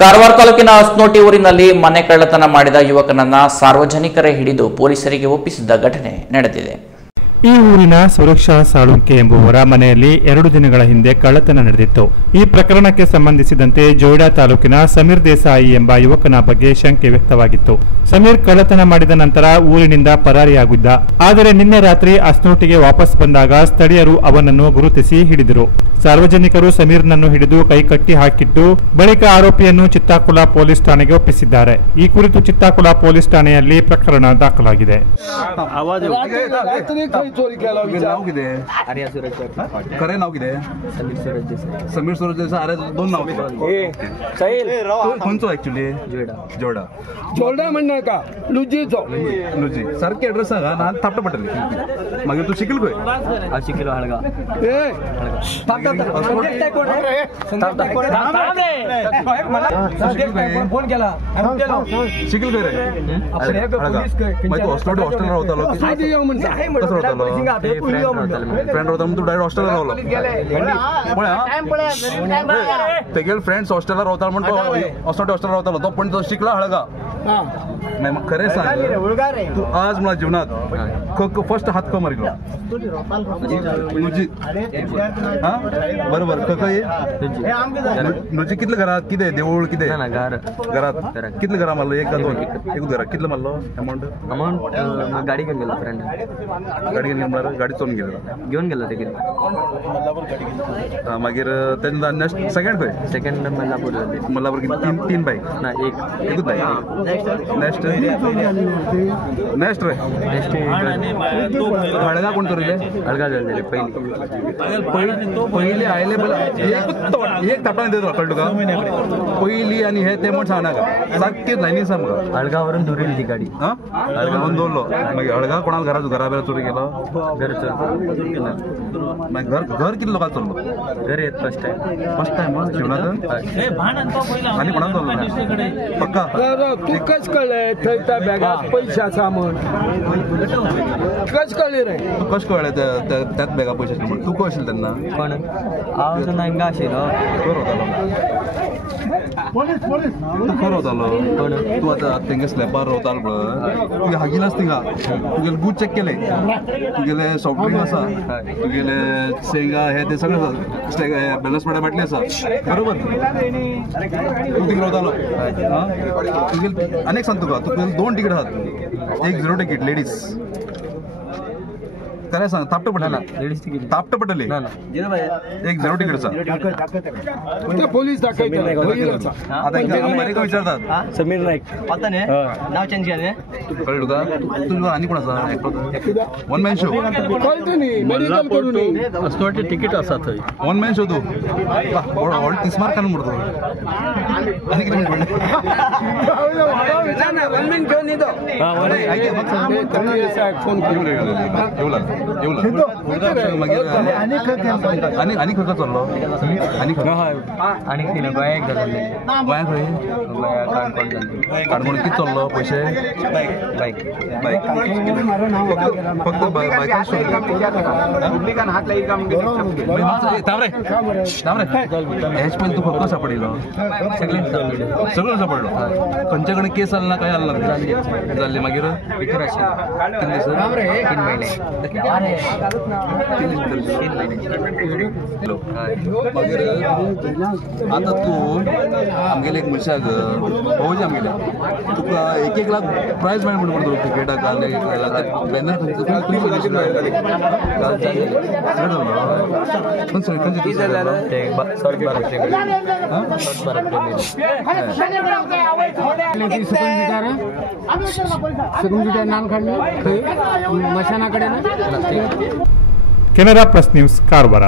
ಕಾರವಾರ ತಾಲೂಕಿನ ಅಸ್ನೋಟಿ ಊರಿನಲ್ಲಿ ಮನೆ ಕಳ್ಳತನ ಮಾಡಿದ ಯುವಕನನ್ನ ಸಾರ್ವಜನಿಕರೇ ಹಿಡಿದು ಪೊಲೀಸರಿಗೆ ಒಪ್ಪಿಸಿದ ಘಟನೆ ನಡೆದಿದೆ. ಈ ಊರಿನ ಸುರಕ್ಷಾ ಸಾಳುಂಕೆ ಎಂಬುವರ ಮನೆಯಲ್ಲಿ 2 ದಿನಗಳ ಹಿಂದೆ ಕಳ್ಳತನ ನಡೆದಿತ್ತು. ಈ ಪ್ರಕರಣಕ್ಕೆ ಸಂಬಂಧಿಸಿದಂತೆ ಜೋಯಿಡಾ ತಾಲೂಕಿನ ಸಮೀರ್ ದೇಸಾಯಿ ಎಂಬ ಯುವಕನ ಬಗ್ಗೆ ಶಂಕೆ ವ್ಯಕ್ತವಾಗಿತ್ತು. ಸಮೀರ್ ಕಳ್ಳತನ ಮಾಡಿದ ನಂತರ ಊರಿನಿಂದ ಪರಾರಿಯಾಗಿದ್ದ. ಆದರೆ ನಿನ್ನೆ ರಾತ್ರಿ ಅಸ್ನೋಟಿಗೆ ವಾಪಸ್ ಬಂದಾಗ ಸ್ಥಳೀಯರು ಅವನನ್ನು ಗುರುತಿಸಿ ಹಿಡಿದರು. ಸಾರ್ವಜನಿಕರು ಸಮೀರ್ನನ್ನು ಹಿಡಿದು ಕೈಕಟ್ಟಿ ಹಾಕಿಟ್ಟು ಬಳಿಕ ಆರೋಪಿಯನ್ನು ಚಿತ್ತಾಕುಲ ಪೊಲೀಸ್ ಠಾಣೆಗೆ ಒಪ್ಪಿಸಿದ್ದಾರೆ. ಈ ಕುರಿತು ಚಿತ್ತಾಕುಲ ಪೊಲೀಸ್ ಠಾಣೆಯಲ್ಲಿ ಪ್ರಕರಣ ದಾಖಲಾಗಿದೆ. चोरी केला नाव किती खरे नाव किती समीर सूरज देसाई अरे 2 नाव कोणचं ऍक्च्युली जोडा जोडा म्हणणार का लुजीचो लुजी सारखे ऍड्रेस सांगा ना थापटा पडले मागे तू शिकल काय आ शिकलो हळगा ए फोन केला शिकल काय रे मग तू हॉस्टेल होता फ्रेंड होता तू डायरेक्ट हॉस्टेलला रावलो तेगेल फ्रेंड्स हॉस्टेलला रावता म्हणतो हॉस्टेल रावतालो तो पण तो शिकला हळगा नाही मग खरे सांग तू आज मला जीवनात फर्स्ट हात का मारिलो नुजी हा बरोबर नुजी कितले घरात किती देऊळ किती घरात कितले घरा मारलो एक दोन एक घरात कितले मारलो अमाऊंट गाडी घेऊन गेला फ्रेंड गाडी घेऊन गाडी चोरून घेऊन गेला ते मागीर त्याच्या नेक्स्ट सेकंड मल्लापूर तीन बाईक ना एक बाईक नेक्स्ट रे हळगा कोण करू हळगा झाले पहिले आयले एक तापा देतो कळतो का पहिली आणि हे ते म्हणून सांगा का सारखे लाईनी सांग हळगावरून दुरेली ती गाडी हळगावरून दोरलो मागीर हळगा कोणाला घरा चोरी केलो घर घर किती लोकांना चोरलो घर येत फर्स्ट टाइम जीवनात आणि कोणाला चोरलो पक्का तू कस कळलंय थंयता बॅगात पैसा सामान कस कळले रे तू कस कळले त्यात बॅगा पैशाचे म्हणून तू कळशील त्यांना पण आवाज नाही आशिलो तू खरं होतालो तू आता तेंगे स्लॅबार रावतालो पळय तुगे हागिनास थिंगा तुगेले बूट चेक केले तुगेले सॉफ्ट ड्रिंक आसा तुगेले सेंगा हे ते सगळे बॅलन्स पडा बाटली आसा बरोबर तू थिंग रावतालो तुगेले अनेक सांग तुका तुगेले 2 तिकीट आहात एक 0 तिकीट लेडीज काय सांग तापट पडला लेडीज तिकीट तापट पडले एक 0 तिकीटचा पोलीस दाखवतात आता अमेरिका विचारतात समीर नाईक आता ने नाव चेंज केले कळलं का तुझा आणि कोणाचा वन मॅन शो कळतो नाही मेडिकल करून असतोटे तिकीट असा थंय वन मॅन शो तू ऑल 30 मार्क काढून मोडतो आणि किती मिनिट ना वन मॅन घेऊन येतो फोन येऊ आणि खर्च चाललो आणि तिने गोयाक घालले गोंया खंय काणकोण किती चाललो पैसे बाईक फक्त बायकान हेच पण तू फक्त सापडिलो सगळं सापडलो खंयच्याकडे केस आला ना काय आला ना जाल्ले मागीर भितर आशिल्ले सर 3 महिने आता तू आमगेले एक मनशाक पळोवचे आमगेले तुका 1 लाख प्रायज मेळ्ळा म्हणून पडतो क्रिकेटाक banner Canara plus news Karwar.